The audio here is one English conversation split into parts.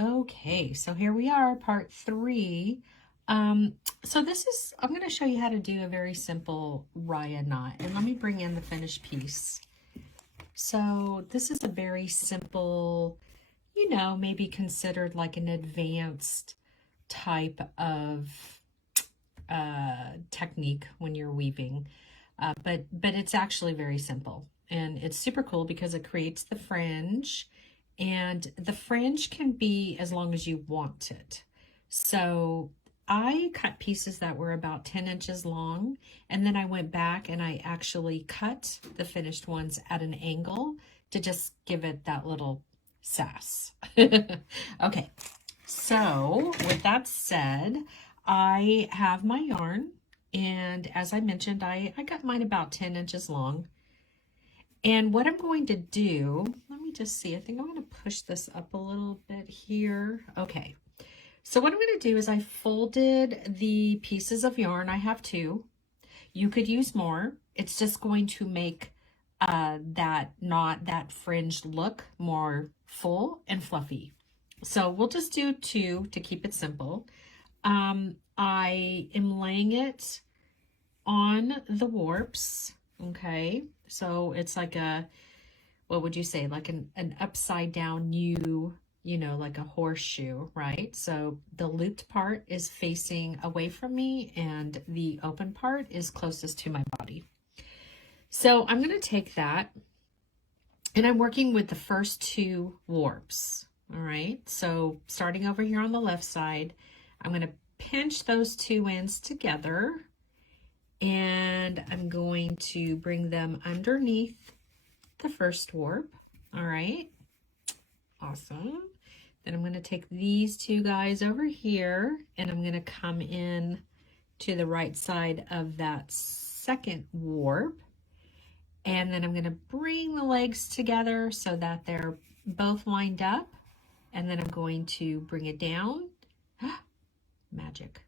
Okay, so here we are, part 3. So this is, I'm going to show you how to do a very simple raya knot. And let me bring in the finished piece. So this is a very simple, maybe considered like an advanced type of technique when you're weaving. But it's actually very simple. And it's super cool because it creates the fringe. And the fringe can be as long as you want it. So I cut pieces that were about 10 inches long, and then I went back and I actually cut the finished ones at an angle to just give it that little sass. Okay, so with that said, I have my yarn, and as I mentioned, I got mine about 10 inches long. And what I'm going to do, let me just see, I think I'm going to push this up a little bit here. Okay, so what I'm going to do is I folded the pieces of yarn. I have 2. You could use more. It's just going to make that knot, that fringed look more full and fluffy. So we'll just do 2 to keep it simple. I am laying it on the warps. Okay, so it's like a, what would you say, like an upside down U, like a horseshoe, right? So the looped part is facing away from me and the open part is closest to my body. So I'm going to take that and I'm working with the first 2 warps. All right, so starting over here on the left side, I'm going to pinch those 2 ends together. And I'm going to bring them underneath the first warp. All right, awesome. Then I'm going to take these 2 guys over here and I'm going to come in to the right side of that second warp. And then I'm going to bring the legs together so that they're both lined up. And then I'm going to bring it down. Magic.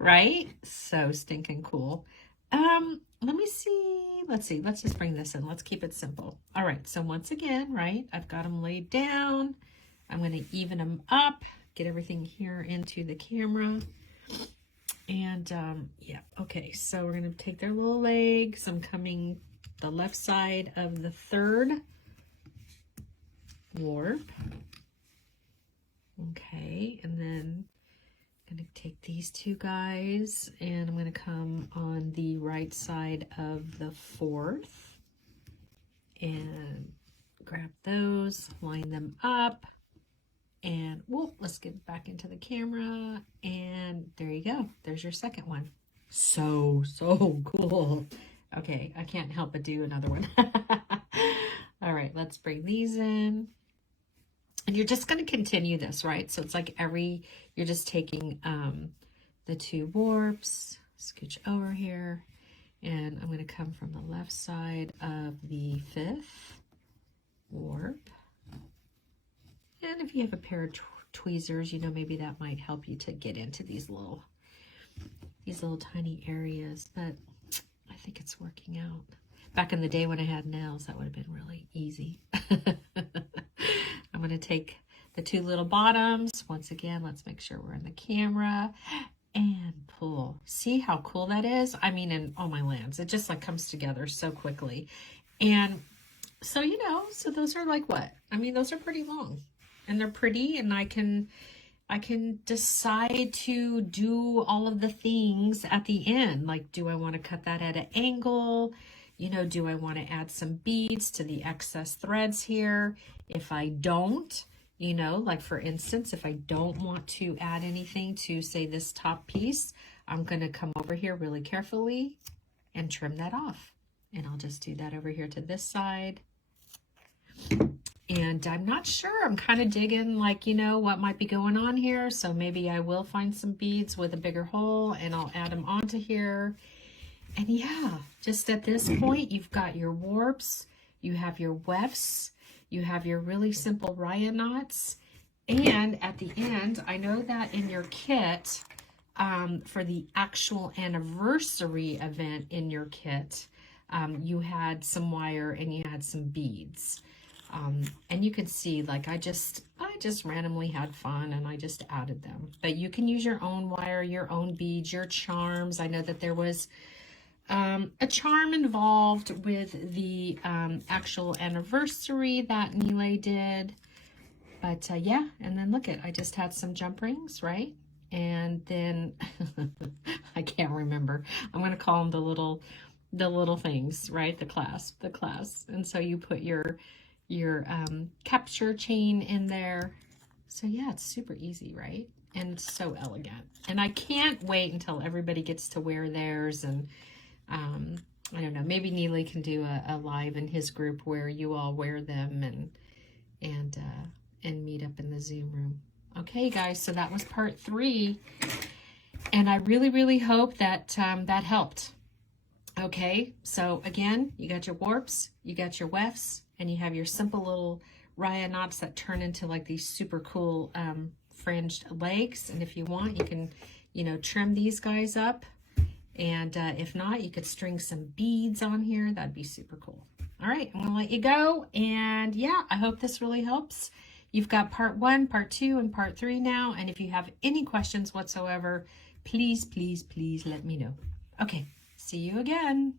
Right? So stinking cool. Let me see. Let's just bring this in. Let's keep it simple. All right. So once again, right, I've got them laid down. I'm going to even them up, get everything here into the camera. And yeah, okay. So we're going to take their little legs. I'm coming the left side of the third warp. Okay. And then I'm going to take these 2 guys and I'm going to come on the right side of the fourth and grab those, line them up, and whoop, let's get back into the camera. And there you go. There's your second one. So cool. Okay, I can't help but do another one. All right, let's bring these in. And you're just going to continue this, right? So it's like you're just taking the 2 warps, scooch over here, and I'm going to come from the left side of the 5th warp. And if you have a pair of tweezers, maybe that might help you to get into these little tiny areas, but I think it's working out. Back in the day when I had nails, that would have been really easy. I'm going to take the 2 little bottoms. Once again, let's make sure we're in the camera and pull. See how cool that is? I mean, in all my lands, it just like comes together so quickly. And so, so those are like what? I mean, those are pretty long and they're pretty, and I can decide to do all of the things at the end. Like, do I want to cut that at an angle? Do I want to add some beads to the excess threads here? If I don't, like for instance, if I don't want to add anything to, say, this top piece, I'm going to come over here really carefully and trim that off. And I'll just do that over here to this side. And I'm not sure. I'm kind of digging, like, what might be going on here. So maybe I will find some beads with a bigger hole and I'll add them onto here. And yeah, just at this point, you've got your warps, you have your wefts, you have your really simple raya knots. And at the end, I know that in your kit, for the actual anniversary event in your kit, you had some wire and you had some beads. And you can see, like, I just randomly had fun and I just added them. But you can use your own wire, your own beads, your charms. I know that there was a charm involved with the actual anniversary that Nile did. But yeah, and then look I just had some jump rings, right? And then I can't remember. I'm going to call them the little things, right? The clasp. And so you put your capture chain in there. So yeah, it's super easy, right? And it's so elegant. And I can't wait until everybody gets to wear theirs. And I don't know, maybe Neely can do a live in his group where you all wear them and meet up in the Zoom room. Okay, guys, so that was part 3. And I really, really hope that that helped. Okay, so again, you got your warps, you got your wefts, and you have your simple little raya knots that turn into like these super cool fringed legs. And if you want, you can, you know, trim these guys up. And if not, you could string some beads on here. That'd be super cool. All right, I'm gonna let you go. And yeah, I hope this really helps. You've got part 1, part 2, and part 3 now. And if you have any questions whatsoever, please, please, please let me know. Okay, see you again.